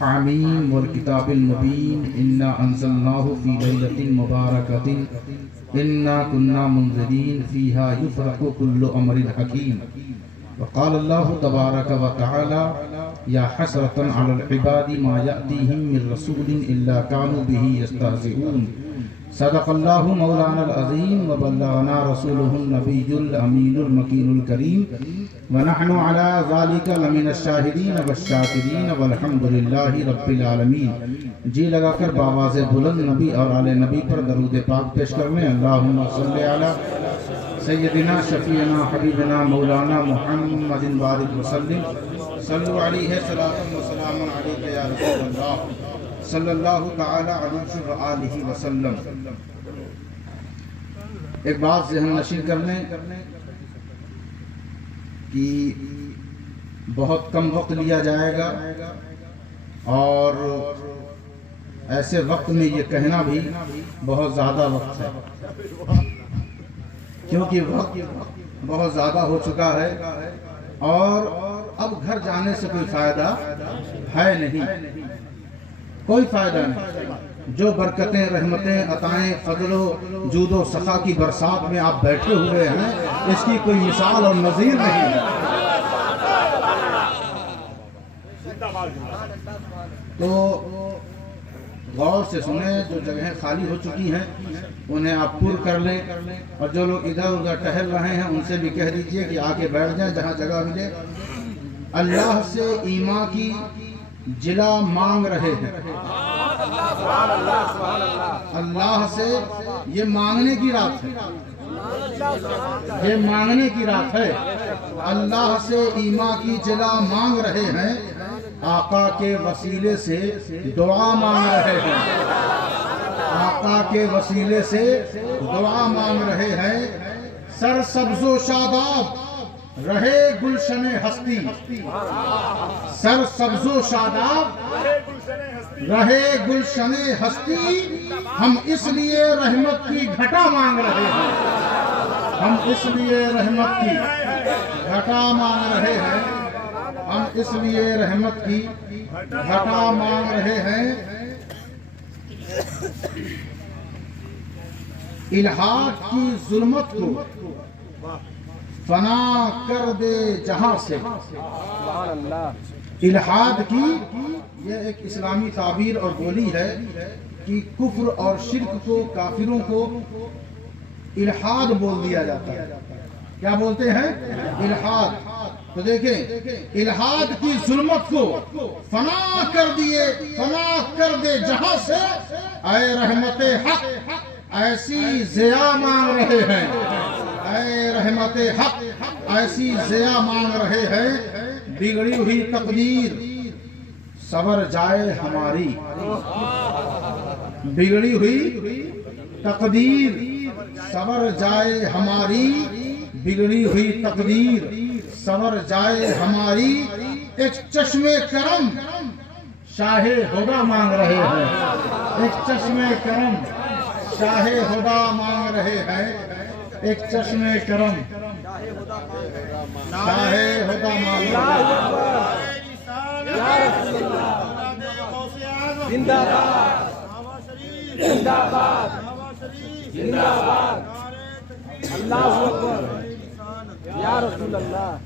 حامیم والکتاب المبین انا انزلناہ فی لیلۃ مبارکۃ انا کنا منذرین فیہا یفرق کل امر حکیم وقال اللہ تبارک وتعالی یا حسرۃ علی العباد ما یأتیہم من رسول الا كانوا به یستہزئون صدق اللہ مولانا العظیم وبلغنا رسولہ النبی الامین المکین الکریم ونحن على ذلك لمن الشاہدین والشاکرین والحمد للہ رب العالمین۔ جی لگا کر بآواز بلند نبی اور آل نبی پر درود پاک پیش کرنے اللہم صلی علی سیدنا شفیعنا حبیبنا مولانا محمد بارک وسلم صلو علیہ صلاۃ و سلام علیک یا رسول اللہ صلی اللہ تعالی علیہ وآلہ وسلم۔ ایک بات ذہن نشین کرنے کہ بہت کم وقت لیا جائے گا اور ایسے وقت میں یہ کہنا بھی بہت زیادہ وقت ہے، کیونکہ وقت بہت زیادہ ہو چکا ہے اور اب گھر جانے سے کوئی فائدہ ہے نہیں، کوئی فائدہ نہیں۔ جو برکتیں، رحمتیں، عطائیں، فضل و جود و سخا کی برسات میں آپ بیٹھے ہوئے ہیں، اس کی کوئی مثال اور نظیر نہیں ہے۔ تو غور سے سنیں، جو جگہیں خالی ہو چکی ہیں انہیں آپ پر کر لیں، اور جو لوگ ادھر ادھر ٹہل رہے ہیں ان سے بھی کہہ دیجئے کہ آ کے بیٹھ جائیں جہاں جگہ ملے۔ اللہ سے ایمان کی جلا مانگ رہے ہیں، اللہ سے یہ مانگنے کی رات ہے، یہ مانگنے کی رات ہے۔ اللہ سے ایمان کی جلا مانگ رہے ہیں، آقا کے وسیلے سے دعا مانگ رہے ہیں، آقا کے وسیلے سے دعا مانگ رہے ہیں۔ سر سبز و شاداب رہے گلشن ہستی، سر سبز و شاداب رہے گلشن ہستی، ہم اس لیے رحمت کی گھٹا مانگ رہے ہیں، ہم اس لیے رحمت کی گھٹا مانگ رہے ہیں، ہم اس لیے رحمت کی گھٹا مانگ رہے ہیں۔ الحاد کی ظلمت کو فنا کر دے جہاں سے، الحاد کی یہ ایک اسلامی تعبیر اور بولی ہے کہ کفر اور شرک کو، کافروں کو الحاد بول دیا جاتا ہے۔ کیا بولتے ہیں؟ الحاد۔ تو دیکھیں، الحاد کی ظلمت کو فنا کر دیے، فنا کر دے جہاں سے، اے رحمت حق ایسی ضیا مانگ رہے ہیں، اے رحمت حق ایسی ضیا مانگ رہے ہیں۔ بگڑی ہوئی تقدیر سنور جائے ہماری، بگڑی ہوئی تقدیر سنور جائے ہماری، بگڑی ہوئی تقدیر سنور جائے ہماری۔ ایک چشم کرم شاہ ہدیٰ مانگ رہے ہیں، ایک چشم کرم شاہ ہدیٰ مانگ رہے ہیں، ایک چشم کرم شاہ ہدیٰ مانگ رہے ہیں۔ زندہ باد، زندہ باد، زندہ باد، اللہ اکبر، یا رسول اللہ۔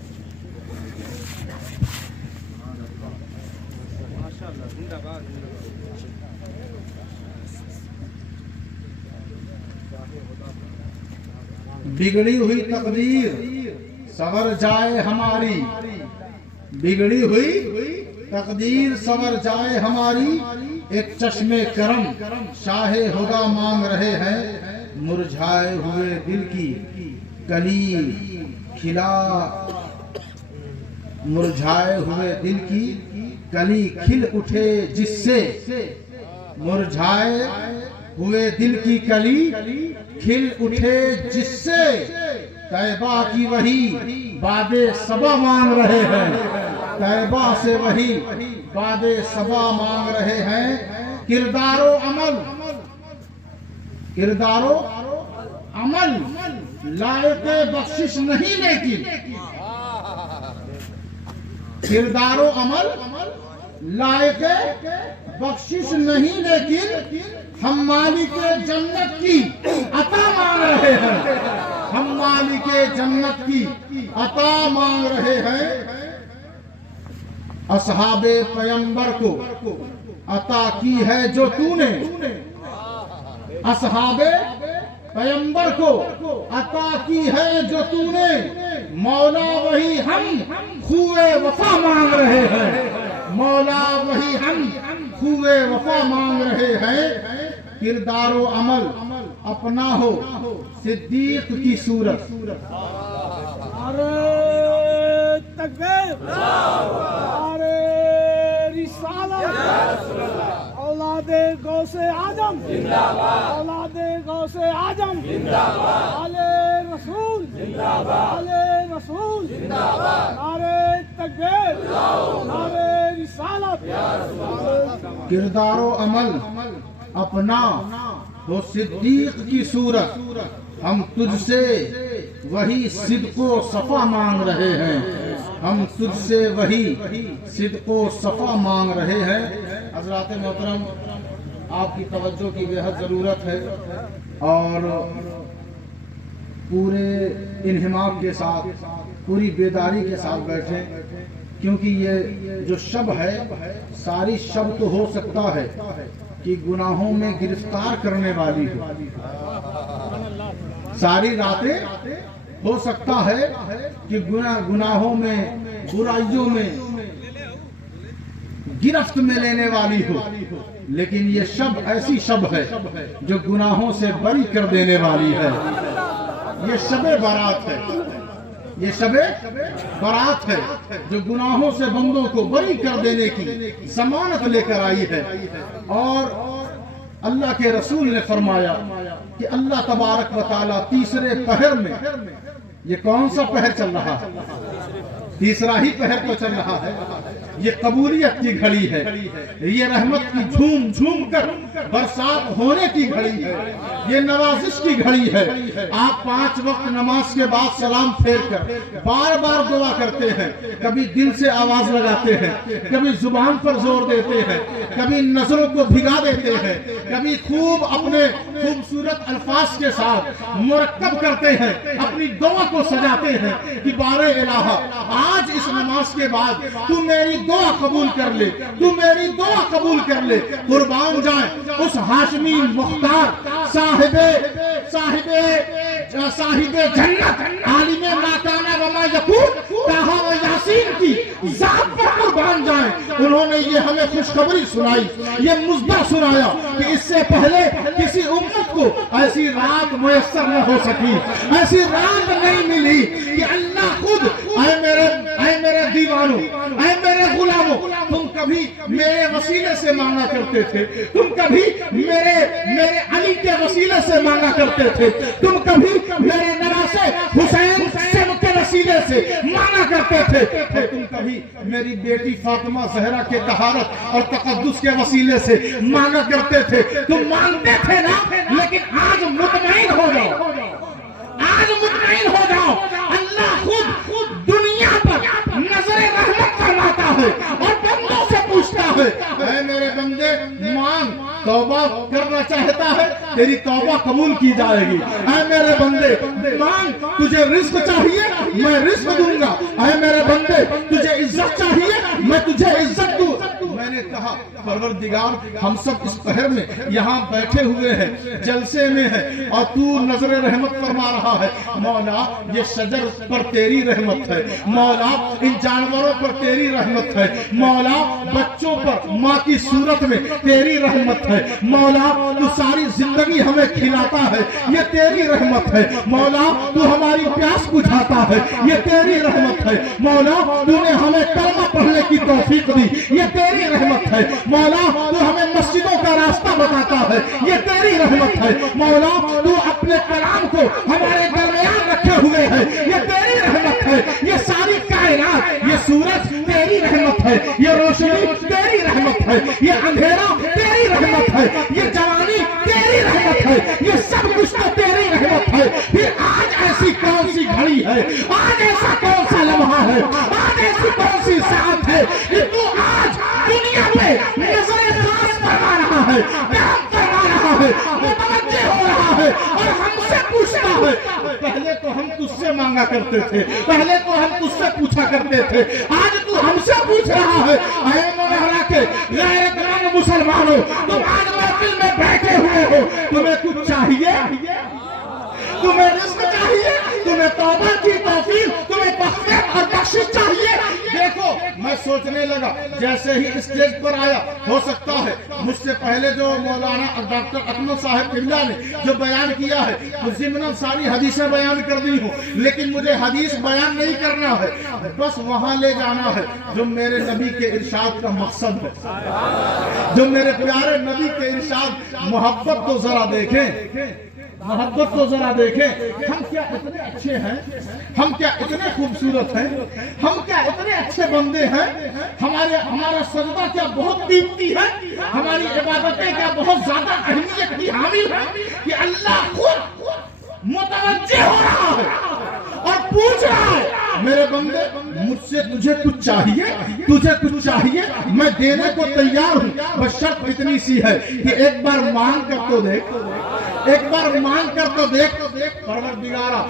بگڑی ہوئی تقدیر سنور جائے ہماری، بگڑی ہوئی تقدیر سنور جائے ہماری۔ ایک چشم کرم شاہ ہدیٰ مانگ رہے ہیں، مرجھائے ہوئے دل کی کلی کھلا، مرجھائے ہوئے دل کی کلی کھل اٹھے جس سے، مرجھائے ہوئے دل کی کلی کھل اٹھے جس سے، طیبہ کی وہی باد صبا مانگ رہے ہیں، طیبہ سے وہی باد صبا مانگ رہے ہیں۔ کردار و عمل، کردار و عمل لائق بخشش نہیں، لیکن کردار و عمل لائق بخشش نہیں، لیکن ہم مالک جنت کی عطا مانگ رہے ہیں، ہم مالک جنت کی عطا مانگ رہے ہیں۔ اصحاب پیغمبر کو عطا کی ہے جو تو نے، اصحاب پیغمبر کو عطا کی ہے جو تو نے، مولا وہی ہم خوئے وفا مانگ رہے ہیں، مولا وہی ہم خوئے وفا مانگ رہے ہیں۔ کردار و عمل اپنا ہو صدیق کی صورت، نعرہ تکبیر، نعرہ رسالت، اولاد غوث اعظم زندہ باد، اولاد غوث اعظم زندہ باد، آل رسول زندہ باد، آل رسول زندہ باد، نعرہ تکبیر، نعرہ رسالت۔ کردار و عمل اپنا ہو صدیق کی صورت، ہم تجھ سے وہی صدق و صفا مانگ رہے ہیں، ہم تجھ سے وہی صدق و صفا مانگ رہے ہیں۔ حضرات محترم، آپ کی توجہ کی بے حد ضرورت ہے اور پورے انہمام کے ساتھ، پوری بیداری کے ساتھ بیٹھیں، کیونکہ یہ جو شب ہے ساری شب تو ہو سکتا ہے کہ گناہوں میں گرفتار کرنے والی ہو، ساری راتیں ہو سکتا ہے کہ گناہوں میں، برائیوں میں گرفت میں لینے والی ہو، لیکن یہ شب ایسی شب ہے جو گناہوں سے بری کر دینے والی ہے۔ یہ شب برات ہے، یہ شب برات ہے جو گناہوں سے بندوں کو بری کر دینے کی ضمانت لے کر آئی ہے۔ اور اللہ کے رسول نے فرمایا کہ اللہ تبارک و تعالی تیسرے پہر میں، یہ کون سا پہر چل رہا ہے؟ تیسرا ہی پہر تو چل رہا ہے، یہ قبولیت کی گھڑی ہے، یہ رحمت کی جھوم جھوم کر برسات ہونے کی گھڑی ہے، یہ نوازش کی گھڑی ہے۔ آپ 5 وقت نماز کے بعد سلام پھیر کر بار بار دعا کرتے ہیں، کبھی دل سے آواز لگاتے ہیں، کبھی زبان پر زور دیتے ہیں، کبھی نظروں کو بھگا دیتے ہیں، کبھی خوب اپنے خوبصورت الفاظ کے ساتھ مرکب کرتے ہیں، اپنی دعا کو سجاتے ہیں کہ بارے الہ آج اس نماز کے بعد تو میری دعا قبول کر لے، تو میری دعا قبول کر لے۔ قربان جائیں اس ہاشمی مختار صاحب جنت عالم ما کان و ما یکون طٰہٰ و یاسین کی ذات پر قربان جائیں۔ انہوں نے یہ ہمیں خوشخبری سنائی، یہ مژدہ سنایا کہ اس سے پہلے کسی امت کو ایسی رات میسر نہ ہو سکی، ایسی رات نہیں ملی کہ اللہ خود اے میرے دیوانوں، اے میرے غلاموں، تم کبھی میرے وسیلے سے مانگا کرتے تھے، تم کبھی میرے علی کے وسیلے سے مانگا کرتے تھے، تم کبھی میرے نواسے حسین کے وسیلے سے مانگا کرتے تھے، اور تم کبھی میری بیٹی فاطمہ زہرا کے طہارت اور تقدس کے وسیلے سے مانگا کرتے تھے۔ تم مانگتے تھے نا، لیکن آج مطمئن ہو جاؤ، آج مطمئن ہو جاؤ، اللہ خود دنیا پر نظر رحمت فرماتا ہے اور بندوں سے پوچھتا ہے، اے میرے بندے مانگ، توبہ کرنا چاہتا ہے تیری توبہ قبول کی جائے گی۔ اے میرے بندے مانگ، تجھے رزق چاہیے میں رزق دوں گا، اے میرے بندے تجھے عزت چاہیے میں تجھے عزت دوں۔ میں نے کہا پروردگار ہم سب اس پہر میں یہاں بیٹھے ہوئے ہیں، جلسے میں ہیں، اور تو نظر رحمت فرما رہا ہے۔ مولا یہ شجر پر تیری رحمت ہے، مولا ان جانوروں پر تیری رحمت ہے، مولا بچوں پر ماں کی صورت میں تیری رحمت ہے، مولا تو ساری زندگی ہمیں کھلاتا ہے، یہ تیری رحمت ہے، مولا تو ہماری پیاس بجھاتا ہے، یہ تیری رحمت ہے، مولا تو نے ہمیں کلمہ پڑھنے کی توفیق دی، یہ تیری رحمت ہے، مولا تو ہمیں مسجدوں کا راستہ بتاتا ہے، یہ تیری رحمت ہے، مولا تو اپنے کلام کو ہمارے درمیان رکھے ہوئے ہے، یہ تیری رحمت ہے، یہ ساری کائنات، یہ سورج تیری رحمت ہے، یہ روشنی تیری رحمت ہے، یہ اندھیرا تیری رحمت ہے، یہ جوانی تیری رحمت ہے، یہ سب کچھ تو تیری رحمت ہے۔ پھر آج ایسی کون سی گھڑی ہے، آج ایسا کون سا لمحہ ہے، آج ایسی کون سی ساعت ہے کہ تو آج دنیا میں نظر خاص فرما رہا ہے، کرم فرما رہا ہے، متوجہ ہو رہا ہے اور ہم سے پوچھتا ہے۔ پہلے تو ہم تجھ سے مانگا کرتے تھے، پہلے تو ہم تجھ سے پوچھا کرتے تھے، آج تو ہم سے پوچھ رہا ہے۔ اے مولا کے غیرت مند مسلمانوں، تم آج محفل میں بیٹھے ہوئے ہو، تمہیں کچھ چاہیے؟ تمہیں رزق چاہیے؟ تمہیں توبہ کی توفیق، تمہیں مغفرت اور بخشش چاہیے؟ دیکھو میں سوچنے لگا جیسے ہی اسٹیج پر آیا، ہو سکتا ہے مجھ سے پہلے جو مولانا ڈاکٹر اکمل صاحب قبلہ نے جو بیان کیا ہے وہ ضمن ساری حدیثیں بیان کر دی ہوں، لیکن مجھے حدیث بیان نہیں کرنا ہے، بس وہاں لے جانا ہے جو میرے نبی کے ارشاد کا مقصد ہے، جو میرے پیارے نبی کے ارشاد۔ محبت تو ذرا دیکھیں، محبت تو ذرا دیکھیں، ہم کیا اتنے اچھے ہیں، ہم کیا اتنے خوبصورت ہیں، ہم کیا اتنے اچھے بندے ہیں، ہمارا سجدہ کیا بہت قیمتی ہے، ہماری عبادتیں کیا بہت زیادہ اہمیت کی حامل ہے کہ اللہ خود متوجہ ہو رہا ہے اور پوچھ رہا ہے میرے بندے مجھ سے تجھے کچھ چاہیے؟ تجھے کچھ چاہیے؟ میں دینے کو تیار ہوں، بس شرط اتنی سی ہے کہ ایک بار مانگ کر تو دیکھ، ایک بار مانگ کر تو دیکھ۔ پروردگارا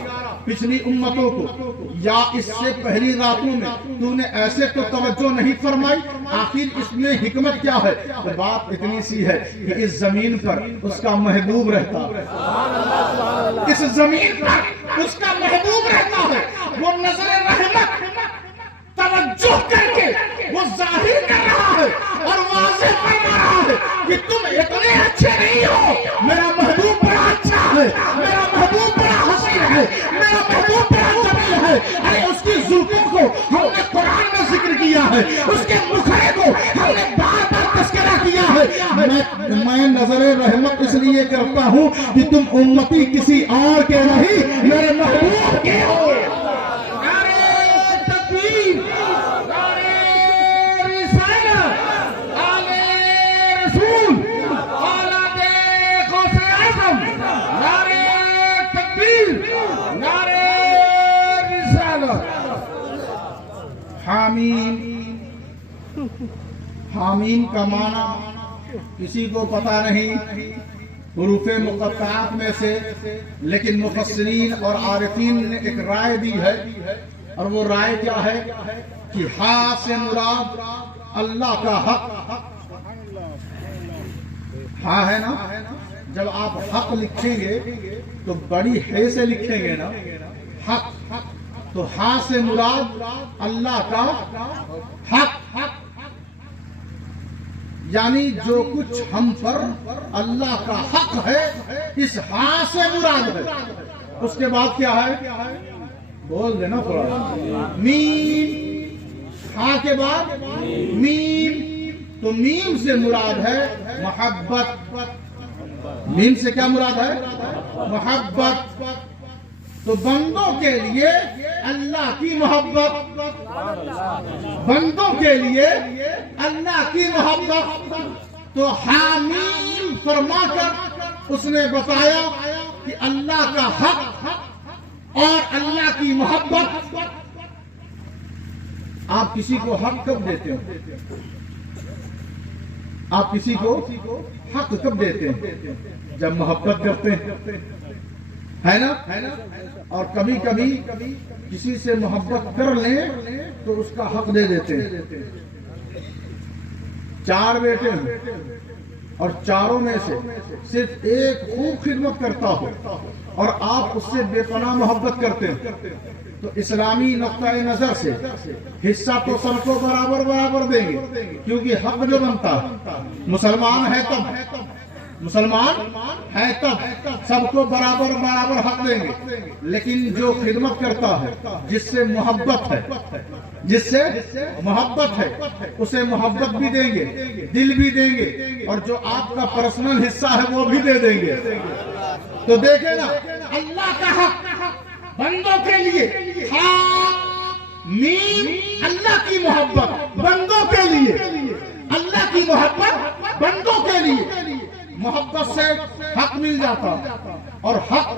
پچھلی امتوں کو یا اس سے پہلی راتوں میں تو نے ایسے تو توجہ نہیں فرمائی، آخر اس میں حکمت کیا ہے؟ تو بات اتنی سی ہے کہ اس زمین پر اس کا محبوب رہتا ہے، اس زمین پر اس کا محبوب رہتا ہے، وہ نظر رحمت توجہ کر کے وہ ظاہر کر رہا ہے اور واضح فرما رہا ہے کہ تم اتنے اچھے نہیں ہو، میرا محبوب بڑا اچھا ہے، میرا محبوب بڑا حسین ہے، میرا محبوب بڑا جمیل ہے۔ ارے اس کی زلفوں کو ہم نے قرآن میں ذکر کیا ہے، اس کے مکھڑے کو ہم نے بار بار تذکرہ کیا ہے۔ میں نظر رحمت اس لیے کرتا ہوں کہ تم امتی کسی اور کے نہیں، میرے محبوب کے ہو۔ حامیم کا معنی کسی کو پتا نہیں، حروف مقطعات میں سے، لیکن مفسرین اور عارفین نے ایک رائے دی ہے، اور وہ رائے کیا ہے کہ ہا سے مراد اللہ کا حق۔ ہاں ہے نا، جب آپ حق لکھیں گے تو بڑی ہے سے لکھیں گے نا، حق، تو ہاں سے مراد اللہ کا حق، یعنی جو کچھ ہم پر اللہ کا حق ہے اس ہاں سے مراد ہے۔ اس کے بعد کیا ہے؟ بول دینا تھوڑا، میم، ہاں کے بعد میم، تو میم سے مراد ہے محبت۔ میم سے کیا مراد ہے؟ محبت۔ تو بندوں کے لیے اللہ کی محبت، بندوں کے لیے اللہ کی محبت۔ تو حامیم فرما کر اس نے بتایا کہ اللہ کا حق اور اللہ کی محبت۔ آپ کسی کو حق کب دیتے ہیں؟ آپ کسی کو حق کب دیتے ہیں؟ جب محبت کرتے ہیں، ہے نا؟ اور کبھی کبھی کسی سے محبت کر لیں تو اس کا حق دے دیتے ہیں۔ 4 بیٹے ہیں اور چاروں میں سے صرف ایک خوب خدمت کرتا ہو اور آپ اس سے بے پناہ محبت کرتے ہیں، تو اسلامی نقطہ نظر سے حصہ تو سب کو برابر دیں گے، کیونکہ حق جو بنتا ہے، مسلمان ہے تب، مسلمان ہے تب سب کو برابر حق دیں گے، لیکن جو خدمت کرتا ہے، جس سے محبت ہے، جس سے محبت ہے، اسے محبت بھی دیں گے، دل بھی دیں گے، اور جو آپ کا پرسنل حصہ ہے وہ بھی دے دیں گے۔ تو دیکھیں نا، اللہ کا حق بندوں کے لیے، میم اللہ کی محبت بندوں کے لیے، اللہ کی محبت بندوں کے لیے۔ محبت سے حق مل جاتا، اور حق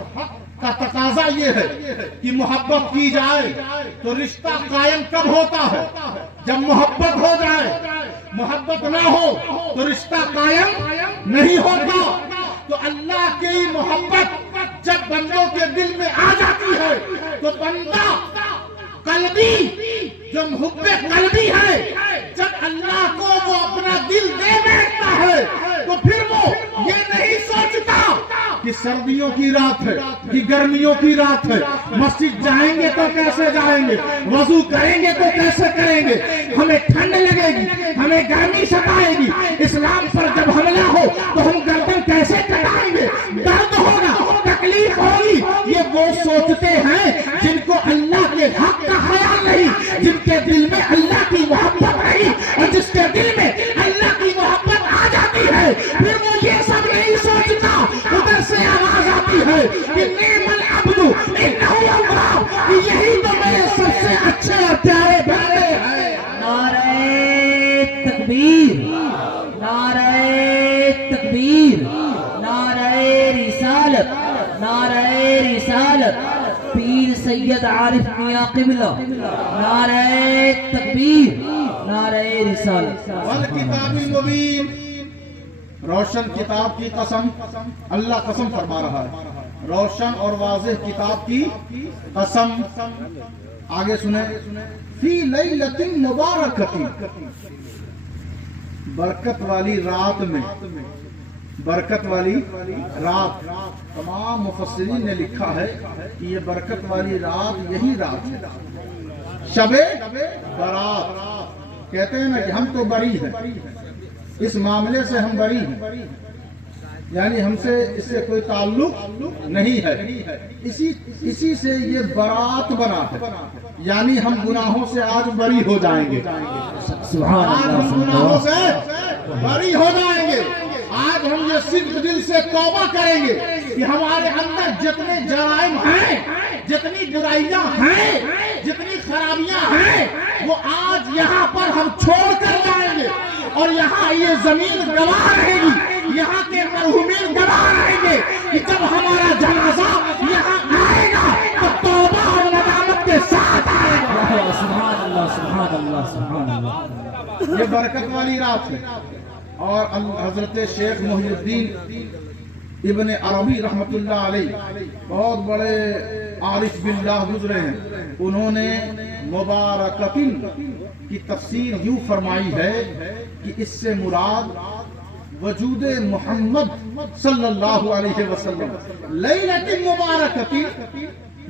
کا تقاضا یہ ہے کہ محبت کی جائے تو رشتہ قائم کب ہوتا ہے؟ جب محبت ہو جائے. محبت نہ ہو تو رشتہ قائم نہیں ہوتا. تو اللہ کی محبت جب بندوں کے دل میں آ جاتی ہے تو بندہ قلبی جو محب قلبی ہے جب اللہ کو وہ اپنا دل دے بیٹھتا ہے تو پھر وہ یہ نہیں سوچتا کہ سردیوں کی رات ہے کہ گرمیوں کی رات ہے, مسجد جائیں گے تو کیسے جائیں گے, وضو کریں گے تو کیسے کریں گے, ہمیں ٹھنڈ لگے گی, ہمیں گرمی ستائے گی, اسلام پر جب حملہ ہو تو ہم گردن کیسے کٹائیں گے, درد ہوگا, تکلیف ہوگی. یہ وہ سوچتے ہیں جن کو اللہ کے حق کا خیال نہیں, جن کے دل میں اللہ کی محبت نہیں, اور جس کے دل میں اللہ کی محبت آ جاتی ہے پھر وہ یہ سب نہیں سوچتا. ادھر سے آواز آتی ہے کہ نعم العبد انہ اواب, یہی تو میرے سب سے اچھے اور پیارے بندے ہیں. نعرہ تکبیر, نعرہ تکبیر, نعرہ رسالت, نعرہ رسالت, پیر سید عارف میاں قبلہ, نعرہ تکبیر, نعرہ رسالت. والکتاب المبین, روشن کتاب کی قسم, اللہ قسم فرما رہا ہے, روشن اور واضح کتاب کی قسم. آگے سنیں, فی لیلۃ مبارکۃ, برکت والی رات میں, برکت والی رات. تمام مفسرین نے لکھا ہے کہ یہ برکت والی رات یہی رات ہے, شب برات. کہتے ہیں نا کہ ہم تو بری ہیں, اس معاملے سے ہم بری ہیں, یعنی ہم سے اس سے کوئی تعلق نہیں ہے. اسی سے یہ برات بنا ہے, یعنی ہم گناہوں سے آج بری ہو جائیں گے. آج ہم گناہوں سے بری ہو جائیں گے. آج ہم یہ صدق دل سے توبہ کریں گے کہ ہمارے اندر جتنے جرائم ہیں, جتنی برائیاں ہیں, جتنی خرابیاں ہیں, وہ آج یہاں پر ہم چھوڑ کر جائیں گے. اور یہاں یہ زمین گواہ رہے گی, یہاں کے مرحومین گواہ رہیں گے کہ جب ہمارا جنازہ یہاں آئے گا تو توبہ اور ندامت کے ساتھ آئے گا. سبحان اللہ, سبحان اللہ, سبحان اللہ. یہ برکت والی رات ہے. اور حضرت شیخ محی الدین ابن عربی رحمت اللہ علیہ بہت بڑے عارف باللہ گزرے ہیں, انہوں نے مبارکتن کی تفسیر یوں فرمائی ہے کہ اس سے مراد وجود محمد صلی اللہ علیہ وسلم. لیلۃ مبارکۃ,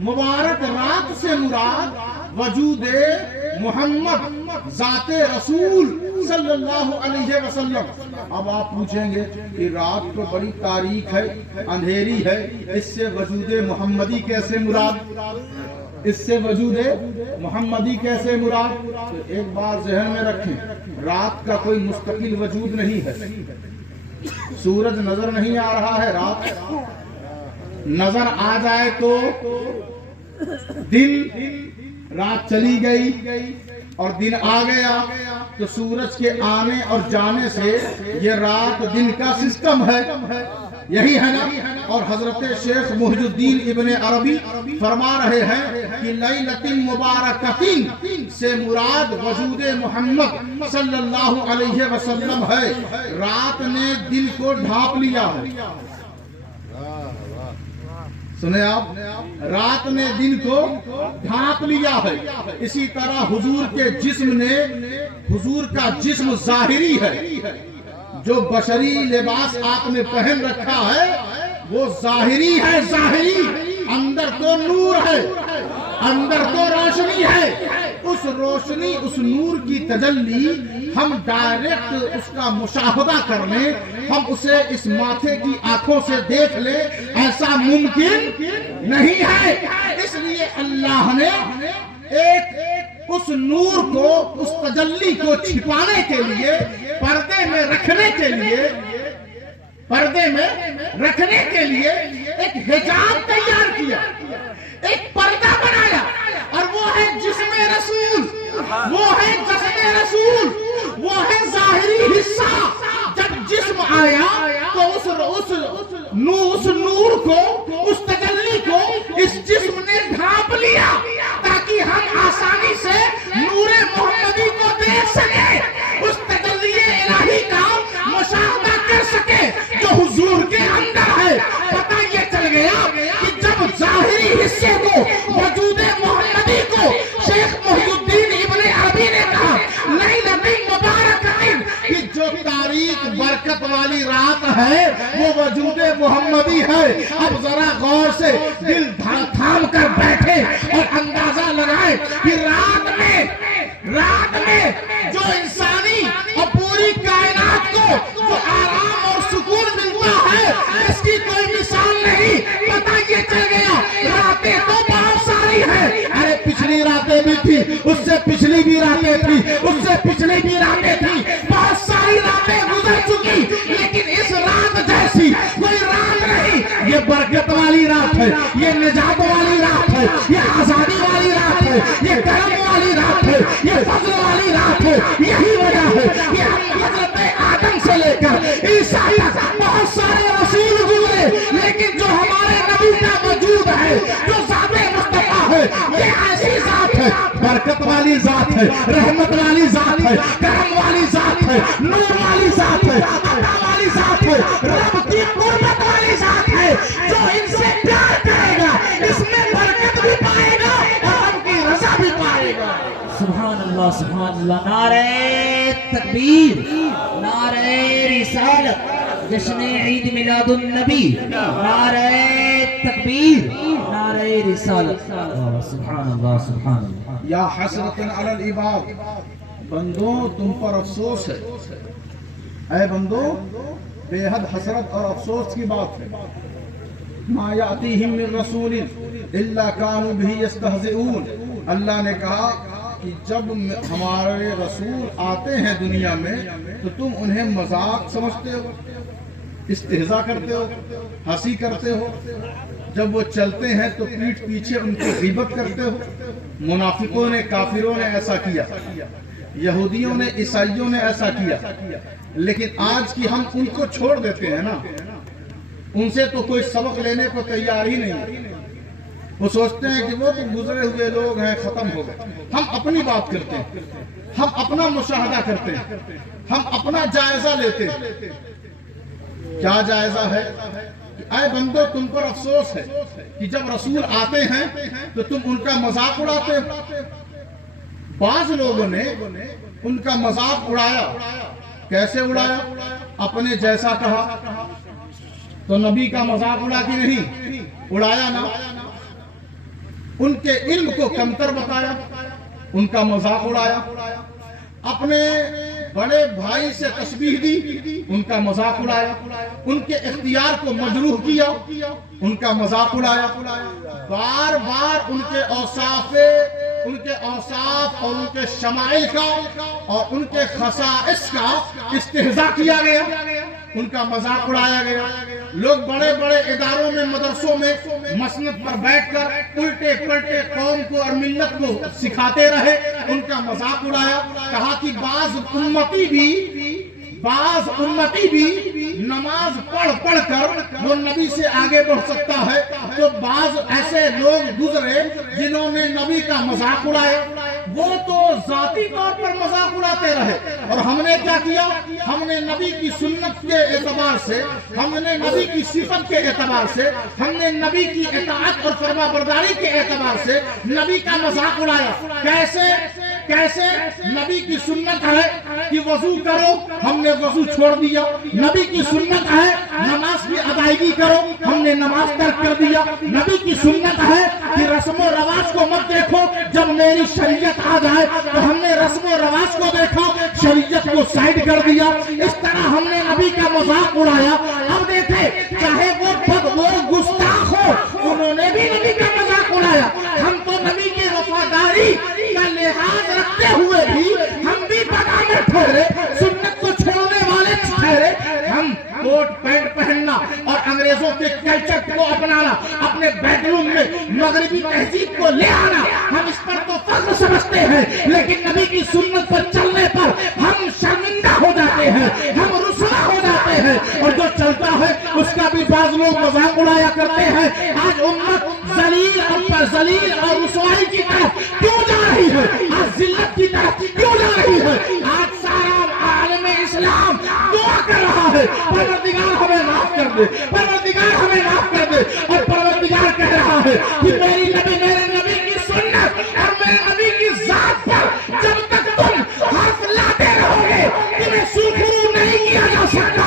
مبارک رات سے مراد وجود محمد ذات رسول صلی اللہ علیہ وسلم. اب آپ پوچھیں گے کہ رات تو بڑی تاریک ہے, اندھیری ہے, اس سے وجود محمدی کیسے مراد, اس سے وجود محمدی کیسے مراد؟ تو ایک بات ذہن میں رکھیں, رات کا کوئی مستقل وجود نہیں ہے. سورج نظر نہیں آ رہا ہے, رات نظر آ جائے تو دن, رات چلی گئی اور دن آ گیا تو سورج کے آنے اور جانے سے یہ رات دن کا سسٹم ہے, یہی ہے نا. اور حضرت شیخ محی الدین ابن عربی فرما رہے ہیں کہ لیلۃ مبارکۃ سے مراد وجود محمد صلی اللہ علیہ وسلم ہے. رات نے دل کو ڈھانپ لیا ہے. سنیں آپ, رات نے دن کو ڈھانپ لیا ہے. اسی طرح حضور کے جسم نے, حضور کا جسم ظاہری ہے, جو بشری لباس آپ نے پہن رکھا ہے وہ ظاہری ہے, ظاہری. اندر تو نور ہے, اندر تو روشنی ہے. اس روشنی, اس نور کی تجلی ہم ڈائریکٹ اس کا مشاہدہ کر لیں, ہم اسے اس ماتھے کی آنکھوں سے دیکھ لیں, ایسا ممکن نہیں ہے. اس لیے اللہ نے ایک اس نور کو, اس تجلی کو چھپانے کے لیے, پردے میں رکھنے کے لیے, پردے میں رکھنے کے لیے ایک حجاب تیار کیا, ایک پردہ بنایا, اور وہ ہے جسم رسول, وہ ہے جسم رسول, وہ ہے ظاہری حصہ. جب جسم آیا تو اس نور کو, اس تجلی کو اس جسم نے ڈھانپ لیا. والی رات ہے وہ وجود محمدی ہے. اب ذرا غور سے دل تھام کر بیٹھے اور اندازہ لگائے کہ رات میں جو انسانی اور پوری کائنات کو جو آرام اور سکون ملتا ہے اس کی کوئی مثال نہیں. پتہ یہ چل گیا راتیں تو بہت ساری ہیں. ارے پچھلی راتیں بھی تھی, اس سے پچھلی بھی راتیں تھی, اس سے پچھلی بھی راتیں تھی, بہت ساری راتیں گزر چکی, لیکن اس رات جیسی کوئی رات نہیں. یہ برکت والی رات ہے, یہ نجات والی رات ہے, یہ آزادی والی رات ہے, یہ کرم والی رات ہے, یہ فضل والی رات ہے. یہی وجہ ہے کہ حضرت آدم سے لے کر عیسیٰ تک بہت سارے رسول گزرے, لیکن جو ہمارے نبی کا وجود ہے, جو ذات مصطفیٰ ہے, یہ ایسی ذات ہے, برکت والی ذات ہے, رحمت والی ذات ہے, کرم والی ذات ہے, نور والی ذات ہے, عطا والی ذات ہے, رب کی قربت والی ذات ہے. جو ان سے پیار کرے گا اس میں برکت بھی پائے گا اور رب کی رضا بھی پائے گا. سبحان اللہ سبحان اللہ. نعرہ تکبیر, نعرہ رسالت, جشن عید میلاد النبی, نعرہ تکبیر, نعرہ رسالت. سبحان اللہ سبحان اللہ. یا حسرتن علی العباد, بندوں تم پر افسوس ہے. اے بندو بے حد حسرت اور افسوس کی بات ہے. ما یاتیہم من رسول الا کانوا بہ یستہزئون. اللہ نے کہا کہ جب ہمارے رسول آتے ہیں دنیا میں تو تم انہیں مذاق سمجھتے ہو, استہزاء کرتے ہو, ہنسی کرتے ہو. جب وہ چلتے ہیں تو پیٹھ پیچھے ان کی غیبت کرتے ہو. منافقوں نے, کافروں نے ایسا کیا, یہودیوں نے, عیسائیوں نے ایسا کیا, لیکن آج کی ہم ان کو چھوڑ دیتے ہیں نا. ان سے تو کوئی سبق لینے کو تیار ہی نہیں. وہ سوچتے ہیں کہ وہ تو گزرے ہوئے لوگ ہیں, ختم ہو گئے. ہم اپنی بات کرتے ہیں, ہم اپنا مشاہدہ کرتے ہیں, ہم اپنا جائزہ لیتے ہیں. کیا جائزہ ہے؟ اے بندو تم پر افسوس ہے کہ جب رسول آتے ہیں تو تم ان کا مذاق اڑاتے ہو. بعض لوگوں نے ان کا مذاق اڑایا. کیسے اڑایا؟ اپنے جیسا کہا تو نبی کا مذاق اڑا کے نہیں اڑایا نا. ان کے علم کو کمتر بتایا, ان کا مذاق اڑایا. اپنے بڑے بھائی سے تشبیہ دی, ان کا مذاق اڑایا. ان کے اختیار کو مجروح کیا, ان کا مذاق اڑایا. بار بار ان کے اوصاف اور ان کے شمائل کا اور ان کے خصائص کا استہزاء کیا گیا, ان کا مذاق اڑایا گیا. لوگ بڑے بڑے اداروں میں, مدرسوں میں مسند پر بیٹھ کر الٹے پلٹے قوم کو اور ملت کو سکھاتے رہے, ان کا مذاق اڑایا. کہا کہ بعض امتی بھی نماز پڑھ کر وہ نبی سے آگے بڑھ سکتا ہے, تو بعض ایسے لوگ گزرے جنہوں نے نبی کا مذاق اڑایا. وہ تو ذاتی طور پر مذاق اڑاتے رہے, اور ہم نے کیا کیا؟ ہم نے نبی کی سنت کے اعتبار سے, ہم نے نبی کی صفت کے اعتبار سے, ہم نے نبی کی اطاعت اور فرما برداری کے اعتبار سے نبی کا مذاق اڑایا. کیسے؟ نبی کی سنت ہے کہ وضو کرو, ہم نے وضو چھوڑ دیا. نبی کی سنت ہے نماز کی ادائیگی کرو, ہم نے نماز ترک کر دیا. نبی کی سنت ہے کہ رسم و رواج کو مت دیکھو, جب میری شریعت آ جائے تو ہم نے رسم و رواج کو دیکھا, شریعت کو سائڈ کر دیا. اس طرح ہم نے نبی کا مذاق اڑایا. اب دیکھیں, چاہے وہ گستاخ ہو, انہوں نے بھی نبی کا مذاق اڑایا. ہم تو نبی کی وفاداری کا لحاظ رکھتے ہوئے بھی ہم بھی بدعمل ٹھہرے, سنت کو چھوڑنے والے ٹھہرے. ہم کوٹ پینٹ پہننا اور انگریزوں کے کلچر کو اپنانا, اپنے بیڈ روم میں مغربی تہذیب کو لے آنا, ہم اس پر تو فخر سمجھتے ہیں, لیکن نبی کی سنت پر چلنے پر ہم شرمندہ ہو جاتے ہیں, ہم رسوا ہو جاتے ہیں. اور جو چلتا ہے اس کا بھی بعض لوگ مذاق اڑایا کرتے ہیں. آج امت ذلیل اور رسوائی کی طرف کیوں جا رہی ہے؟ آج ذلت کی طرف کیوں جا رہی ہے؟ آج سارا عالم اسلام دعا کر رہا ہے, پروردگار ہمیں معاف کر دے, پروردگار ہمیں معاف کر دے. اور پروردگار کہہ رہا ہے کہ میرے نبی کی سنت اور میرے نبی کی ذات پر جب تک تم حرف لاتے رہو گے تمہیں سرخرو نہیں کیا جا سکتا.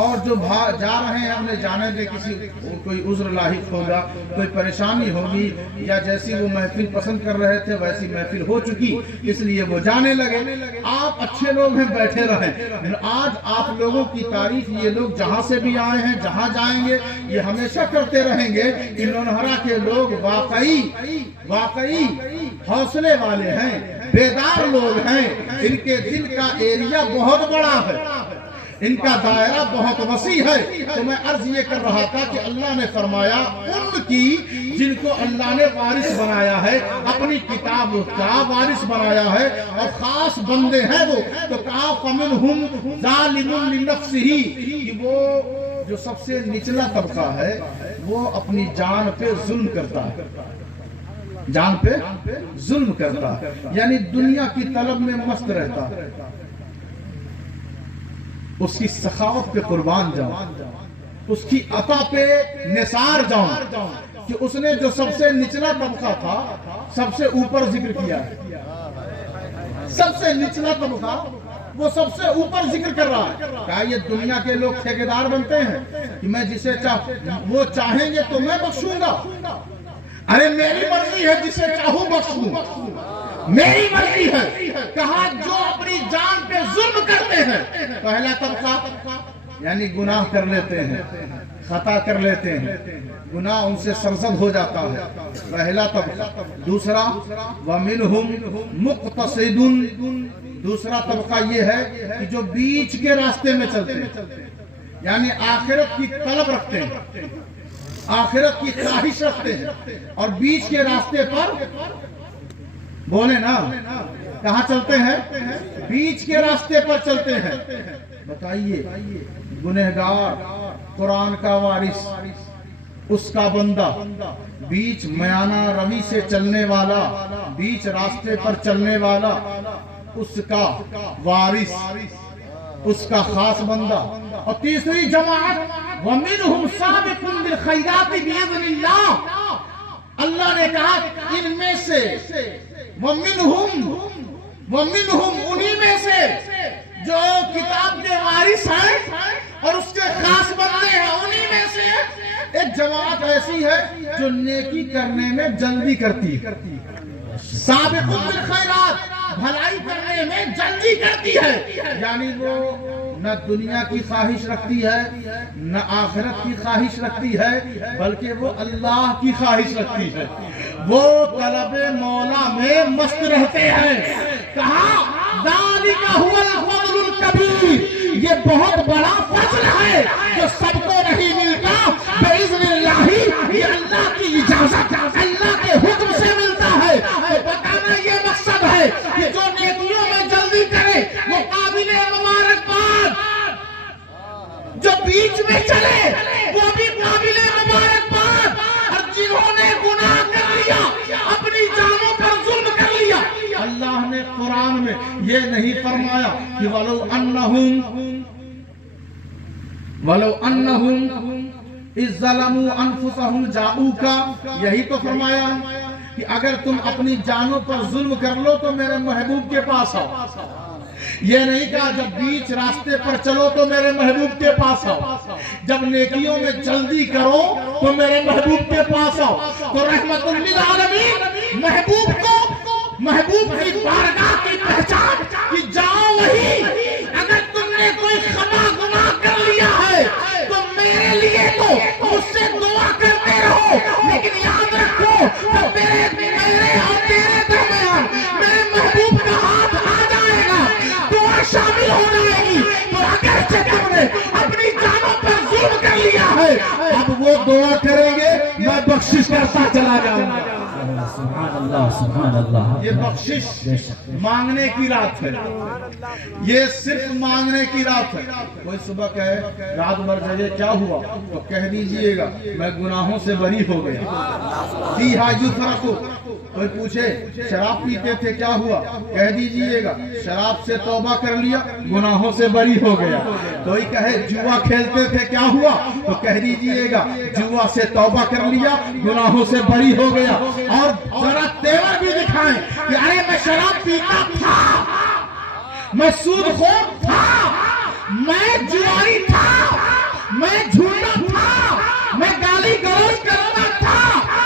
اور جو جا رہے ہیں اپنے جانے دے، کسی کوئی عذر لاحق ہوگا، کوئی پریشانی ہوگی، یا جیسی وہ محفل پسند کر رہے تھے ویسی محفل ہو چکی اس لیے وہ جانے لگے۔ آپ اچھے لوگ ہیں، بیٹھے رہیں۔ آج آپ لوگوں کی تعریف یہ لوگ جہاں سے بھی آئے ہیں، جہاں جائیں گے یہ ہمیشہ کرتے رہیں گے کہ لونہرا کے لوگ واقعی حوصلے والے ہیں، بیدار لوگ ہیں، ان کے دل کا ایریا بہت بڑا ہے، ان کا دائرہ بہت وسیع ہے۔ تو میں عرض یہ کر رہا تھا کہ اللہ نے فرمایا ان کی جن کو اللہ نے وارث بنایا ہے، اپنی کتاب کا وارث بنایا ہے، اور خاص بندے ہیں وہ، تو کہا فَمِنْهُمْ ظَالِمٌ لِنَفْسِهِ، کہ وہ جو سب سے نچلا طبقہ ہے وہ اپنی جان پہ ظلم کرتا ہے، جان پہ ظلم کرتا ہے، یعنی دنیا کی طلب میں مست رہتا ہے۔ اس کی سخاوت پہ قربان جاؤں، اس کی عطا پہ نثار جاؤں، کہ اس نے جو سب سے نچلا طبقہ تھا سب سے اوپر ذکر کیا ہے، سب سے نچلا طبقہ وہ سب سے اوپر ذکر کر رہا ہے۔ کہا یہ دنیا کے لوگ ٹھیکیدار بنتے ہیں کہ میں جسے وہ چاہیں گے تو میں بخشوں گا، ارے میری مرضی ہے جسے چاہوں بخشوں، میری مرضی ہے۔ کہا جو اپنی جان پہ ظلم کرتے ہیں، پہلا طبقہ یعنی گناہ کر لیتے ہیں، خطا کر لیتے ہیں، گناہ ان سے سرزد ہو جاتا ہے، پہلا طبقہ۔ دوسرا وَمِنْهُمْ مُقْتَصِدٌ، دوسرا طبقہ یہ ہے کہ جو بیچ کے راستے میں چلتے ہیں، یعنی آخرت کی طلب رکھتے ہیں، آخرت کی خواہش رکھتے ہیں، اور بیچ کے راستے پر بولے نا کہاں چلتے ہیں؟ بیچ کے راستے پر چلتے ہیں۔ بتائیے گنہگار، قرآن کا وارث، اس کا بندہ، بیچ میانہ روی سے چلنے والا، بیچ راستے پر چلنے والا، اس کا وارث، اس کا خاص بندہ۔ اور تیسری جماعت وَمِنْهُمْ سَابِقٌ بِالْخَيْرَاتِ بِإِذْنِ اللَّهِ، اللہ نے کہا ان میں سے وَمِنْهُمْ انہی میں سے جو کتاب کے وارث ہیں اور اس کے خاص بندے ہیں، انہی میں سے ایک جماعت ایسی ہے جو نیکی کرنے میں جلدی کرتی ہے، سابق بالخیرات، بھلائی کرنے میں جلدی کرتی ہے، یعنی وہ نہ دنیا کی خواہش رکھتی ہے نہ آخرت کی خواہش رکھتی ہے، بلکہ وہ اللہ کی خواہش رکھتی ہے، وہ طلب مولا میں مست رہتے ہیں۔ کہا ذالک هو الفضل الکبیر، یہ بہت بڑا فضل ہے جو سب کو نہیں ملتا، باذن اللہ، یہ اللہ کی اجازت، اللہ کے حکم سے ملتا ہے۔ تو بتانا یہ مقصد ہے کہ جو نیکیوں میں جلدی کرے وہ قابل مبارکباد، جو بیچ میں چلے وہ بھی قابل مبارکباد، اور جنہوں نے گناہ کر لیا، اپنی جانوں پر ظلم کر لیا، اللہ نے قرآن میں یہ نہیں فرمایا کہ وَلَوْ أَنَّهُمْ إِذْ ظَلَمُوا أَنفُسَهُمْ جَاءُوكَ، یہی تو فرمایا کہ اگر تم اپنی جانوں پر ظلم کر لو تو میرے محبوب کے پاس آؤ، یہ نہیں کہا جب بیچ راستے پر چلو تو میرے محبوب کے پاس آؤ، جب نیکیوں میں جلدی کرو تو میرے محبوب کے پاس آؤ۔ تو رحمت للعالمین محبوب کو، محبوب کی بارگاہ کی پہچان کہ جاؤ وہی، اگر تم نے کوئی خطا گناہ کر لیا ہے تو میرے لیے تو مجھ سے دعا کرتے رہو، لیکن یاد رکھو کہ میرے اور تیرے درمیان میرے محبوب کا ہاتھ آ جائے گا، دعا شامل ہو جائے گی۔ تو اگرچہ تم نے اپنی جانوں پر ظلم کر لیا ہے، اب وہ دعا کریں گے، میں بخشش کرتا چلا جاؤں گا۔ سبحان اللہ، سبحان اللہ۔ یہ بخشش مانگنے کی رات ہے، یہ صرف مانگنے کی رات ہے۔ کوئی صبح کہے رات بھر جگے کیا ہوا تو کہہ دیجئے گا میں گناہوں سے بری ہو گیا۔ فیہا یفرق، کوئی پوچھے شراب پیتے تھے کیا ہوا، کہہ دیجئے گا شراب سے توبہ کر لیا، گناہوں سے بری ہو گیا۔ کوئی کہے جوا کھیلتے تھے کیا ہوا تو کہہ دیجئے گا جوا سے توبہ کر لیا، گناہوں سے بری ہو گیا۔ اور ذرا تیور بھی دکھائیں کہ ارے میں شراب پیتا تھا، میں سود خور تھا، میں جواری تھا، میں جھوٹا تھا، میں گالی گلوچ کرتا تھا،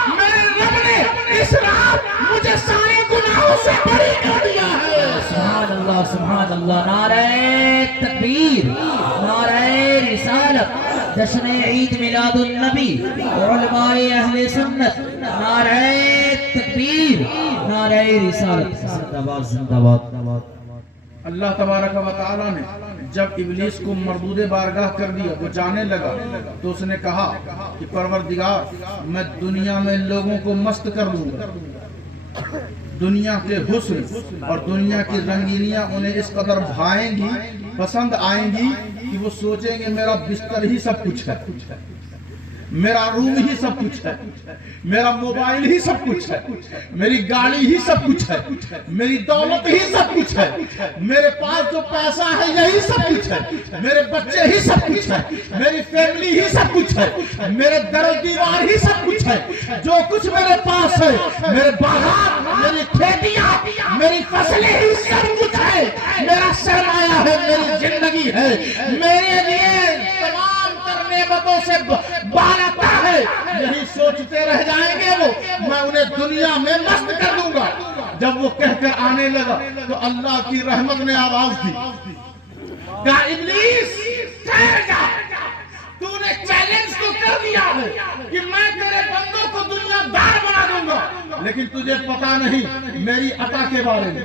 میرے رب نے اس رات مجھے سارے گناہوں سے بری کر دیا ہے۔ سبحان اللہ سبحان اللہ، نعرہ تکبیر، نعرہ رسالت، جشن عید میلاد النبی، علماء اہل سنت، نعرہ تکبیر، نعرہ رسالت، زندہ باد زندہ باد۔ اللہ تبارک و تعالیٰ نے جب ابلیس کو مردود بارگاہ کر دیا، وہ جانے لگا، تو اس نے کہا کہ پروردگار میں دنیا میں لوگوں کو مست کر دوں گا، دنیا کے حسن اور دنیا کی رنگینیاں انہیں اس قدر بھائیں گی، پسند آئیں گی کہ وہ سوچیں گے میرا بستر ہی سب کچھ ہے، میرا روم ہی سب کچھ ہے، میرا موبائل ہی سب کچھ ہے، میری گاڑی ہی سب کچھ ہے، میری دولت ہی سب کچھ ہے، میرے پاس جو پیسہ ہے یہی سب کچھ ہے، میرے بچے ہی سب کچھ ہے، میری فیملی ہی سب کچھ ہے، میرے در و دیوار ہی سب کچھ ہے، جو کچھ میرے پاس ہے، میرے باغات، میری کھیتیاں، میری فصلیں ہی سب کچھ ہے، میرا سرمایہ ہے، میری زندگی ہے، میرے لیے تمام نعمتوں سے بالاتر ہے، یہی سوچتے رہ جائیں گے وہ، میں انہیں دنیا میں مست کر دوں گا۔ جب وہ کہہ کر آنے لگا تو اللہ کی رحمت نے آواز دی، کہا ابلیس ٹھہر جا، تو نے چیلنج تو کر دیا ہے کہ میں تیرے بندوں کو دنیا دار بنا دوں گا، لیکن تجھے پتا نہیں میری عطا کے بارے میں،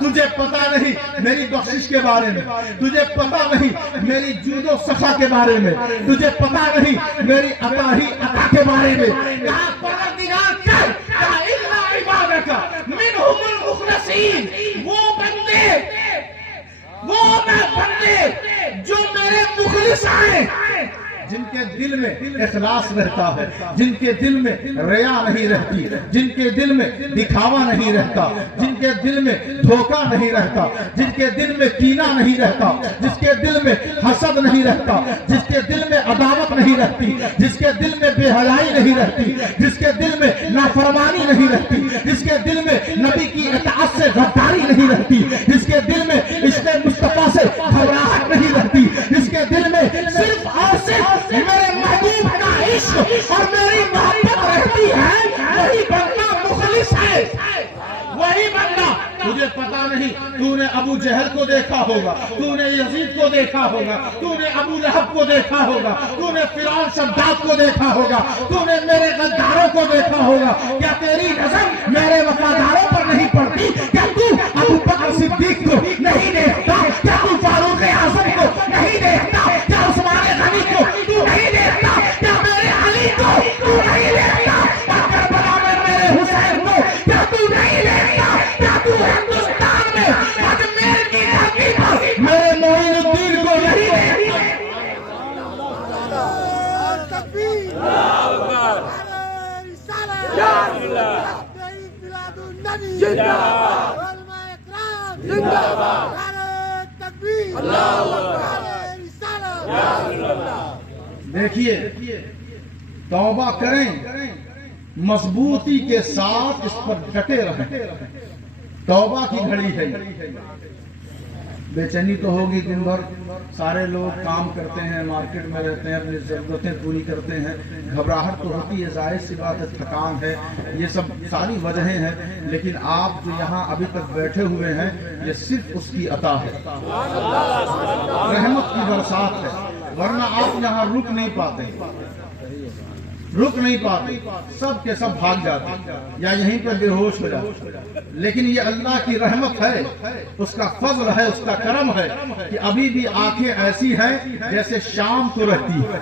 تجھے پتا نہیں میری بخشش کے بارے میں، تجھے پتا نہیں میری جود و سخا کے بارے میں، تجھے پتا نہیں میری عطا ہی عطا کے بارے میں۔ کہا پروردگار کر، کہا الا عبادک منہم المخلصین، وہ بندے جو میرے مخلص ہیں، جن کے دل میں اخلاص رہتا ہے، جن کے دل میں ریا نہیں رہتی، جن کے دل میں دکھاوا نہیں رہتا، جن کے دل میں دھوکہ نہیں رہتا، جن کے دل میں کینہ نہیں رہتا، جس کے دل میں حسد نہیں رہتا، جس کے دل میں عداوت نہیں رہتی، جس کے دل میں بے حیائی نہیں رہتی، جس کے دل میں نافرمانی نہیں رہتی، جس کے دل میں نبی کی اطاعت سے غداری نہیں رہتی، جس کے دل میں عشق مصطفیٰ سے گھبراہٹ نہیں رہتی، جس کے دل میں صرف اور صرف میرے محبوب کا عشق اور میری محبت رہتی ہے، وہی بندہ مخلص ہے، وہی بندہ۔ تجھے پتا نہیں، تو نے ابو جہل کو دیکھا ہوگا، تو نے یزید کو دیکھا ہوگا، تو نے ابو لہب کو دیکھا ہوگا، تو نے فرعون شداد کو دیکھا ہوگا، تو نے میرے غداروں کو دیکھا ہوگا، کیا تیری نظر میرے وفاداروں پر نہیں پڑتی؟ کیا تو ابو بکر صدیق کو نہیں دیکھتا؟ کیا تو فاروق اعظم کو نہیں دیکھتا؟ کیا عثمان غنی کو تو نہیں دیکھتا؟ کیا میرے علی کو تو نہیں دیکھتا؟ کیا کربلا میں میرے حسین کو کیا تو نہیں دیکھتا؟ کیا تو ہندوستان میں اجمیر کی دھرتی پر میرے معین الدین کو نہیں دیکھتا؟ دیکھیے، توبہ کریں، مضبوطی کے ساتھ اس پر ڈٹے رہیں، توبہ کی گھڑی ہے۔ بے چینی تو ہوگی، دن بھر سارے لوگ کام کرتے ہیں، مارکیٹ میں رہتے ہیں، اپنی ضرورتیں پوری کرتے ہیں، گھبراہٹ تو ہوتی ہے، ظاہر سی بات ہے، تھکان ہے، یہ سب ساری وجہیں ہیں، لیکن آپ جو یہاں ابھی تک بیٹھے ہوئے ہیں یہ صرف اس کی عطا ہے، رحمت کی برسات ہے، ورنہ آپ یہاں رک نہیں پاتے، سب کے سب بھاگ جاتے یا یہیں پر بے ہوش ہو جاتے، لیکن یہ اللہ کی رحمت ہے، اس کا فضل ہے، اس کا کرم ہے کہ ابھی بھی آنکھیں ایسی ہیں جیسے شام کو رہتی ہے،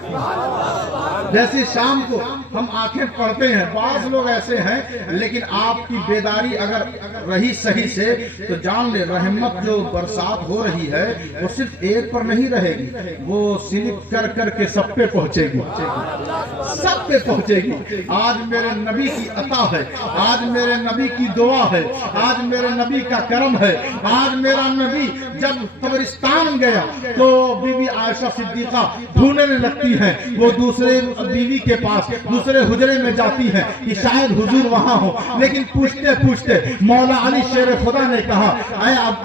جیسے شام کو ہم آنکھیں پڑھتے ہیں، بعض لوگ ایسے ہیں، لیکن آپ کی بیداری اگر رہی صحیح سے تو جان لے رحمت جو برسات ہو رہی ہے وہ صرف ایک پر نہیں رہے گی، وہ سلپ کر کر کے سب پہ پہنچے گی، سب پہ سے پہنچے گی. آج میرے نبی کی عطا ہے, آج میرے نبی کی دعا ہے, آج میرے نبی کا کرم ہے. آج میرا نبی جب قبرستان گیا تو بی بی عائشہ صدیقہ ڈھونڈنے لگتی ہیں, وہ دوسرے بیوی کے پاس دوسرے حجرے میں جاتی ہیں کہ شاید حضور وہاں ہو, لیکن پوچھتے پوچھتے مولا علی شیر خدا نے کہا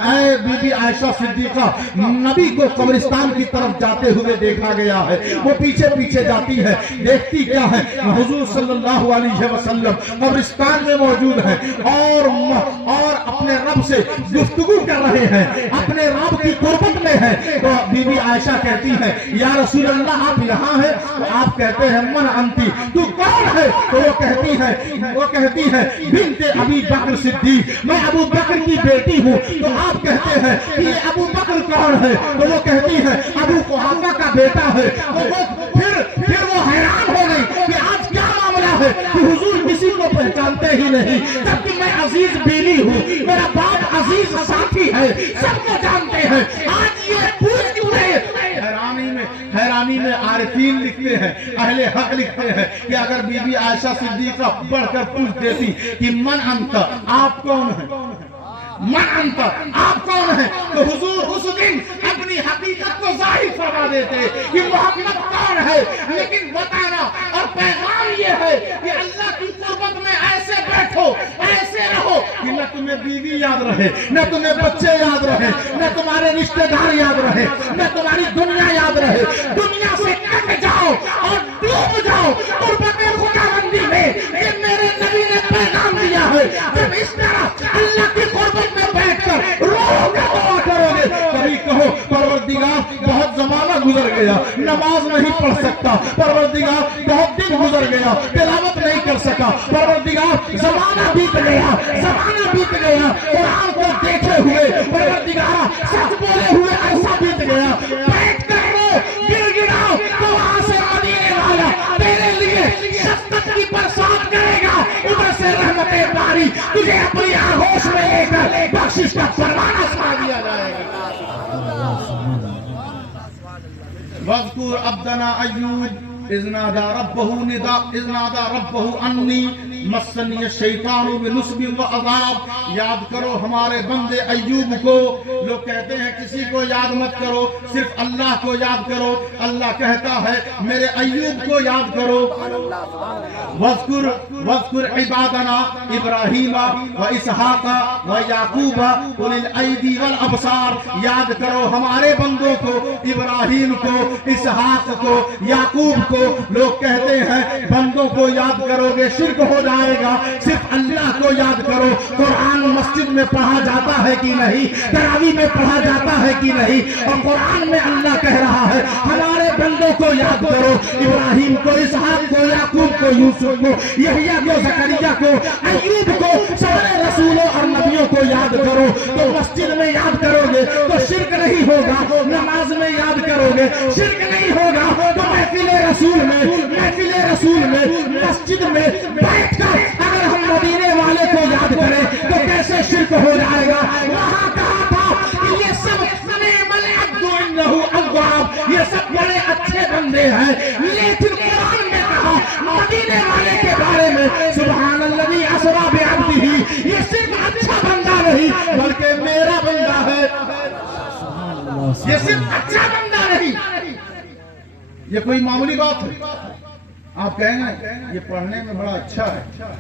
اے بی بی عائشہ صدیقہ, نبی کو قبرستان کی طرف جاتے ہوئے دیکھا گیا ہے. وہ پیچھے پیچھے جاتی ہے, دیکھتی کیا ہے, حضور صلی اللہ علیہ وسلم قبرستان میں موجود ہیں اور اپنے رب سے گفتگو کر رہے ہیں, اپنے رب کی قربت میں ہیں. تو بی بی عائشہ کہتی ہے یا رسول اللہ آپ یہاں ہیں؟ تو آپ کہتے ہیں من انتی, تو کون ہے؟ تو وہ کہتی ہے بنت ابی بکر صدیق, میں ابو بکر کی بیٹی ہوں. تو آپ کہتے ہیں کہ یہ ابو بکر کون ہے؟ تو وہ کہتی ہے ابو قحافہ کا بیٹا ہے. تو پھر وہ حیران ہو گئی کہ آج کیا معاملہ ہے کہ حضور کسی کو پہچانتے ہی نہیں, جبکہ میں عزیز بیوی ہوں, میرا باپ عزیز ساتھی ہے, سب کو جانتے ہیں, آج یہ پوچھ کیوں رہے؟ حیرانی میں عارفین لکھتے ہیں, اہل حق لکھتے ہیں کہ اگر بی بی عائشہ صدیقہ بڑھ کر پوچھ دیتی کہ من انت, آپ کون ہیں, من انت, آپ کون ہیں, تو حضور اس دن اپنی حقیقت کو ظاہر فرما دیتے کہ محمد کون ہے. لیکن بتانا اور پیغام یہ ہے کہ اللہ کی قربت میں ایسے بیٹھو, ایسے رہو کہ نہ تمہیں بیوی یاد رہے, نہ تمہیں بچے یاد رہے, نہ تمہارے رشتہ دار یاد رہے, نہ تمہاری دنیا یاد رہے. دنیا سے کٹ جاؤ اور ڈوب جاؤ قربت خداوندی میں. یہ میرے نبی نے پیغام دیا ہے. جب اس طرح اللہ کی قربت میں بیٹھ کر رو کے دعا کرو گے, کبھی کہو پروردگار بہت زمانہ گزر گیا, نماز نہیں پڑھ سکتا, پروردگار بہت دن گزر گیا, تلاوت نہیں کر سکا, پروردگار زمانہ بیت گیا, قرآن کو دیکھے ہوئے, پروردگار سچ بولے ہوئے ایسا بیت گیا. بیٹھ کر رو, گر گراؤ, تو وہاں سے مدینے والا تیرے لیے شفقت کی برسات کرے گا, ادھر سے رحمت باری تجھے اپنی آغوش میں لے کر بخشش کا پروانہ سنا دیا جائے گا. وَاذْكُرْ عَبْدَنَا أَيُّوبَ إِذْ نَادَى رَبَّهُ أَنِّي مَسَّنِيَ الشَّيْطَانُ بِنُصْبٍ وَعَذَابٍ. یاد کرو ہمارے بندے ایوب کو. لوگ کہتے ہیں کسی کو یاد مت کرو, صرف اللہ کو یاد کرو. اللہ کہتا ہے میرے ایوب کو یاد کرو. وَاذْكُرْ عِبَادَنَا إِبْرَاهِيمَ وَإِسْحَاقَ وَيَعْقُوبَ أُولِي الْأَيْدِي وَالْأَبْصَارِ. یاد کرو ہمارے بندوں کو, ابراہیم کو, اسحاق کو, یعقوب کو. لوگ کہتے ہیں بندوں کو یاد کرو گے شرک ہو جائے گا, صرف اللہ کو یاد کرو. قرآن مسجد میں پڑھا جاتا ہے کہ نہیں, تراویح میں پڑھا جاتا ہے کہ نہیں, اور قرآن میں اللہ کہہ رہا ہے ہمارے بندوں کو یاد کرو. ابراہیم کو, اسحاق کو, یعقوب کو, یوسف کو, یحییٰ کو, زکریا کو, ایوب کو, سارے رسولوں اور نبیوں کو یاد کرو. تو مسجد میں یاد کرو گے تو شرک نہیں ہوگا, نماز میں یاد کرو گے شرک نہیں ہوگا, تو محفل رسول میں مسجد میں بیٹھ کر اگر ہم مدینے والے کو یاد کریں تو کیسے شرک ہو جائے گا. وہاں کہا تھا کہ یہ سب یہ سب بڑے اچھے بندے ہیں, لیکن قرآن میں کہا مدینے والے کے بارے میں سبحان الذی اسری بعبدہ, یہ صرف اچھا بندہ نہیں بلکہ میرا بندہ ہے. یہ صرف اچھا بندہ نہیں, یہ کوئی معمولی بات ہے. آپ کہیں گے یہ پڑھنے میں بڑا اچھا ہے,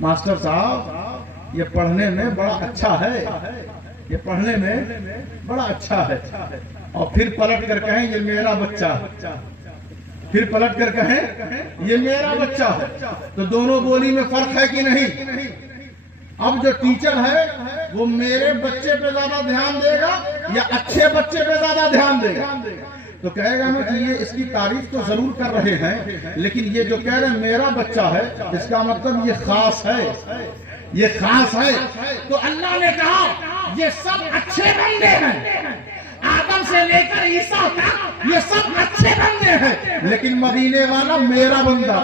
ماسٹر صاحب یہ پڑھنے میں بڑا اچھا ہے, یہ پڑھنے میں بڑا اچھا ہے, اور پھر پلٹ کر کہیں یہ میرا بچہ ہے, پھر پلٹ کر کہیں یہ میرا بچہ ہے. تو دونوں بولی میں فرق ہے کہ نہیں؟ اب جو ٹیچر ہے وہ میرے بچے پہ زیادہ دھیان دے گا یا اچھے بچے پہ زیادہ دھیان دے گا؟ تو کہے گا نا کہ یہ اس کی تعریف تو ضرور کر رہے ہیں, لیکن یہ جو کہہ رہے ہیں میرا بچہ ہے, اس کا مطلب یہ خاص ہے, یہ خاص ہے. تو اللہ نے کہا یہ سب اچھے بندے ہیں, آدم سے لے کر عیسیٰ تک یہ سب اچھے بندے ہیں, لیکن مدینے والا میرا بندہ,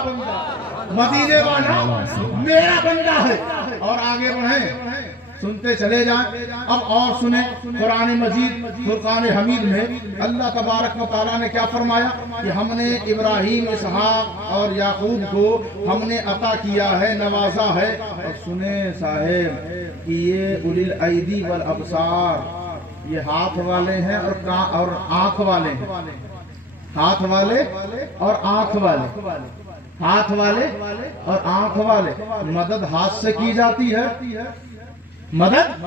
مدینے والا میرا بندہ ہے. اور آگے بڑھیں سنتے چلے جائیں. اب اور سنیں قرآن مجید فرقان حمید میں اللہ تبارک و تعالیٰ نے کیا فرمایا کہ ہم نے ابراہیم، اسحاق اور یعقوب کو ہم نے عطا کیا ہے، نوازا ہے. اور سنیں صاحب کہ یہ اولی الایدی والابصار، یہ ہاتھ والے ہیں اور آنکھ والے ہیں. ہاتھ والے اور آنکھ والے، ہاتھ والے اور آنکھ والے. مدد ہاتھ سے کی جاتی ہے، مدد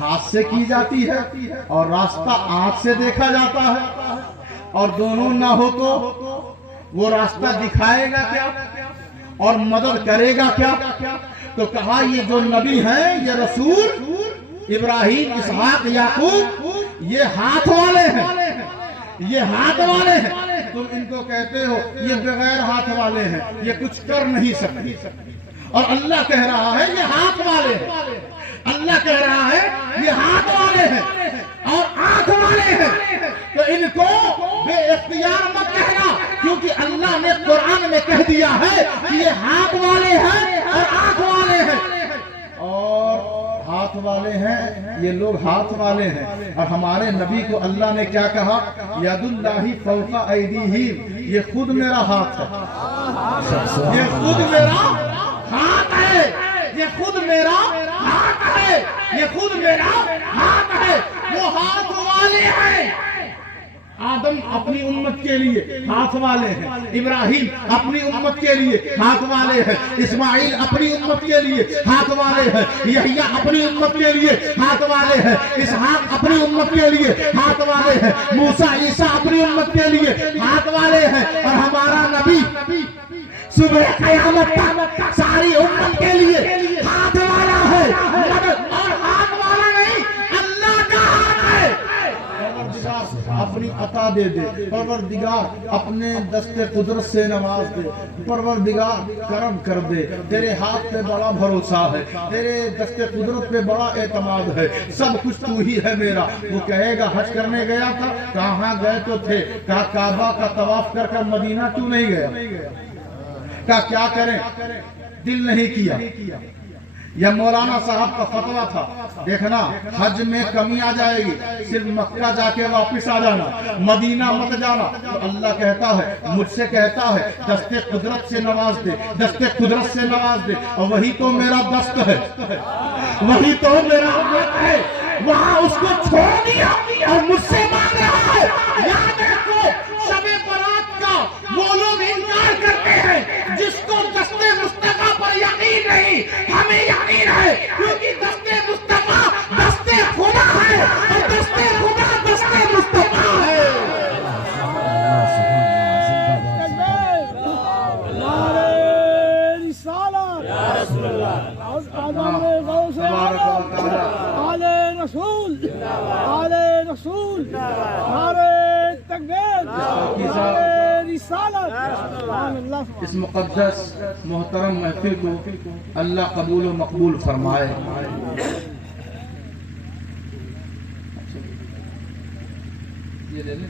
ہاتھ سے کی جاتی ہے، اور راستہ آنکھ سے دیکھا جاتا ہے. اور دونوں نہ ہو تو وہ راستہ دکھائے گا کیا اور مدد کرے گا کیا؟ تو کہا یہ جو نبی ہیں، یہ رسول ابراہیم، اسحاق، یعقوب، یہ ہاتھ والے ہیں، یہ ہاتھ والے ہیں. تم ان کو کہتے ہو یہ بغیر ہاتھ والے ہیں، یہ کچھ کر نہیں سکتے. اور اللہ کہہ رہا ہے یہ ہاتھ والے ہیں. اللہ کہہ رہا ہے یہ ہاتھ والے ہیں اور آنکھ والے ہیں. تو ان کو بے اختیار مت کہنا، کیونکہ اللہ نے قرآن میں کہہ دیا ہے کہ یہ ہاتھ والے ہیں اور آنکھ والے ہیں. اور ہاتھ والے ہیں، یہ لوگ ہاتھ والے ہیں. اور ہمارے نبی کو اللہ نے کیا کہا؟ ید اللہ فوق ایدیہم، یہ خود میرا ہاتھ ہے، یہ خود میرا ہاتھ ہے، یہ خود میرا ہاتھ ہے، یہ خود میرا ہاتھ ہے. وہ ہاتھ والے ہیں. آدم اپنی امت کے لیے ہاتھ والے ہیں، ابراہیم اپنی امت کے لیے ہاتھ والے ہیں، اسماعیل اپنی امت کے لیے ہاتھ والے ہیں، یحییٰ اپنی امت کے لیے ہاتھ والے ہیں، اسحاق اپنی امت کے لیے ہاتھ والے ہیں، موسیٰ عیسیٰ اپنی امت کے لیے ہاتھ والے ہیں. اور ہمارا نبی صبح قیامت تک ساری امت کے لیے ہاتھ والا ہے. اور ہاتھ والا نہیں، اللہ کا ہاتھ ہے. اپنی عطا دے دے، پروردگار اپنے دست قدرت سے نواز دے، پروردگار کرم کر دے. تیرے ہاتھ پہ بڑا بھروسہ ہے، تیرے دست قدرت پہ بڑا اعتماد ہے، سب کچھ تو ہی ہے میرا. وہ کہے گا حج کرنے گیا تھا، کہاں گئے تو تھے؟ کہا کعبہ کا طواف کر کر مدینہ کیوں نہیں گیا؟ کہا کیا کریں، دل نہیں کیا. یہ مولانا صاحب کا فتویٰ تھا، دیکھنا حج میں کمی آ جائے گی، صرف مکہ جا کے واپس آ جانا، مدینہ مت جانا. تو اللہ کہتا ہے، مجھ سے کہتا ہے دست قدرت سے نواز دے، دست قدرت سے نواز دے. اور وہی تو میرا دست ہے، وہی تو میرا ہاتھ ہے. وہاں اس کو چھوڑ دیا اور مجھ سے مانگ رہا ہے. یاد رکھو شب برات کا وہ لوگ انکار کرتے ہیں جس کو دست مصطفیٰ پر یقین نہیں. ہمیں یقین ہے، کیونکہ دست مصطفیٰ دست خدا ہے اور دست خدا دست مصطفیٰ ہے. رسول نعرہ تکبیر، نعرہ رسالت. اس مقدس محترم محفل کو اللہ قبول و مقبول فرمائے. یہ لے لیں.